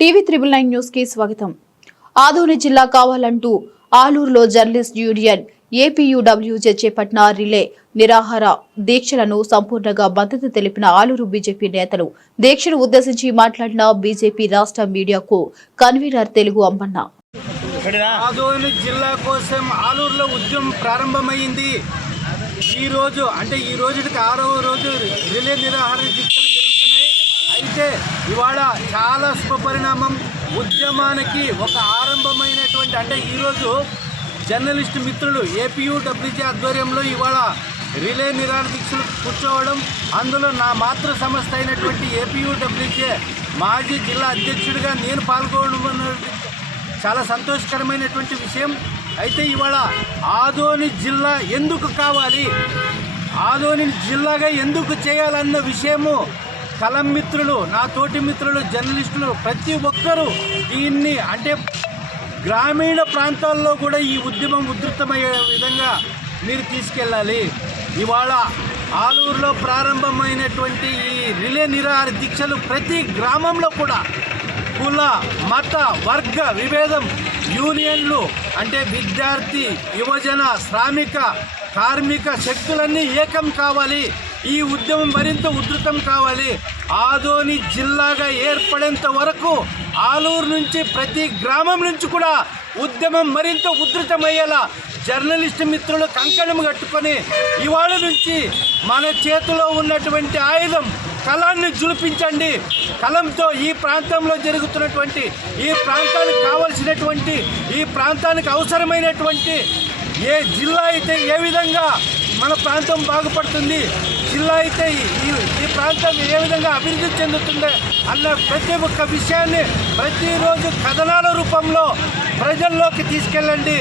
TV 999 news కి స్వాగతం. ఆదోని జిల్లా కావాలంటూ ఆలూరులో జర్నలిస్ట్ యూనియన్ ఏపీయూడబ్ల్యూజే చేపట్టిన రిలే నిరాహార దీక్షలను సంపూర్ణంగా మద్దతు తెలిపిన ఆలూరు బీజేపీ నేతలు దీక్షను ఉద్దేశించి మాట్లాడిన బీజేపీ రాష్ట్ర మీడియాకు కన్వీనర్ తెలుగు అంబన్న. ఆదోని జిల్లా కోసం ఆలూరులో ఉద్యమం ప్రారంభమైంది. ఈ రోజుకి 6వ రోజు రిలే నిరాహార దీక్షలు జరుగుతున్నాయి. అయితే ఇవాళ చాలా శుభపరిణామం. ఉద్యమానికి ఒక ఆరంభమైనటువంటి ఈరోజు జర్నలిస్ట్ మిత్రులు ఏపీయూడబ్ల్యూజే ఆధ్వర్యంలో ఇవాళ రిలే నిరాహార దీక్షలు కూర్చోవడం, అందులో నా మాతృ సంస్థ అయినటువంటి ఏపీయూడబ్ల్యూజే మాజీ జిల్లా అధ్యక్షుడిగా నేను పాల్గొనడం చాలా సంతోషకరమైనటువంటి విషయం. అయితే ఇవాళ ఆదోని జిల్లా ఎందుకు కావాలి, ఆదోని జిల్లాగా ఎందుకు చేయాలన్న విషయము కలం మిత్రులు, నా తోటి మిత్రులు, జర్నలిస్టులు ప్రతి ఒక్కరూ దీన్ని గ్రామీణ ప్రాంతాల్లో కూడా ఈ ఉద్యమం ఉధృతమయ్యే విధంగా మీరు తీసుకెళ్ళాలి. ఇవాళ ఆలూరులో ప్రారంభమైనటువంటి ఈ రిలే నిరాహార దీక్షలు ప్రతి గ్రామంలో కూడా కుల మత వర్గ విభేదం యూనియన్లు విద్యార్థి యువజన శ్రామిక కార్మిక శక్తులన్నీ ఏకం కావాలి. ఈ ఉద్యమం మరింత ఉధృతం కావాలి. ఆదోని జిల్లాగా ఏర్పడేంత వరకు ఆలూరు నుంచి ప్రతి గ్రామం నుంచి కూడా ఉద్యమం మరింత ఉధృతమయ్యేలా జర్నలిస్ట్ మిత్రులు కంకణం కట్టుకొని ఇవాళ నుంచి మన చేతిలో ఉన్నటువంటి ఆయుధం కలాన్ని జులిపించండి. కలంతో ఈ ప్రాంతంలో జరుగుతున్నటువంటి, ఈ ప్రాంతానికి కావలసినటువంటి, ఈ ప్రాంతానికి అవసరమైనటువంటి ఏ జిల్లా అయితే ఏ విధంగా మన ప్రాంతం బాగుపడుతుంది, జిల్లా అయితే ఈ ప్రాంతం ఏ విధంగా అభివృద్ధి చెందుతుంది అన్న ప్రతి ఒక్క విషయాన్ని ప్రతిరోజు కథనాల రూపంలో ప్రజల్లోకి తీసుకెళ్ళండి.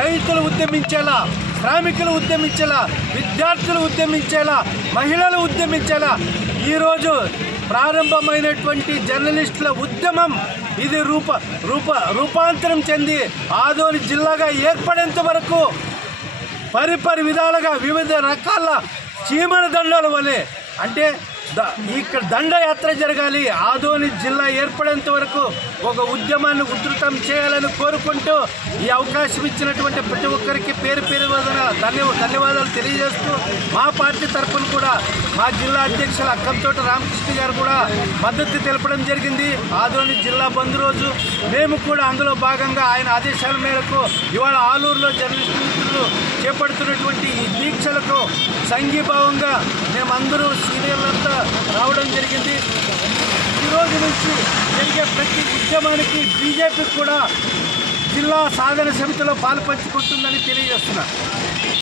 రైతులు ఉద్యమించేలా, శ్రామికులు ఉద్యమించేలా, విద్యార్థులు ఉద్యమించేలా, మహిళలు ఉద్యమించేలా ఈరోజు ప్రారంభమైనటువంటి జర్నలిస్టుల ఉద్యమం ఇది రూపాంతరం చెంది ఆదోని జిల్లాగా ఏర్పడేంత వరకు పరిపరి విధాలుగా వివిధ రకాల చీమల దండాల వలె ఇక్కడ దండయాత్ర జరగాలి. ఆదోని జిల్లా ఏర్పడేంత వరకు ఒక ఉద్యమాన్ని ఉధృతం చేయాలని కోరుకుంటూ ఈ అవకాశం ఇచ్చినటువంటి ప్రతి ఒక్కరికి పేరు ధన్యవాదాలు తెలియజేస్తూ మా పార్టీ తరఫున కూడా మా జిల్లా అధ్యక్షులు అక్కంతోట రామకృష్ణ గారు కూడా మద్దతు తెలపడం జరిగింది. ఆదోని జిల్లా బంద్ రోజు మేము కూడా అందులో భాగంగా ఆయన ఆదేశాల మేరకు ఇవాళ ఆలూరులో జర్నలిస్టులు చేపడుతున్నటువంటి ఈ దీక్షలకు సంఘీభావంగా మేమందరూ సీనియర్లంతా రావడం జరిగింది. ఈరోజు నుంచి జరిగే ప్రతి ఉద్యమానికి బీజేపీ కూడా జిల్లా సాధన సమితిలో పాలు పంచుకుంటుందని తెలియజేస్తున్నారు.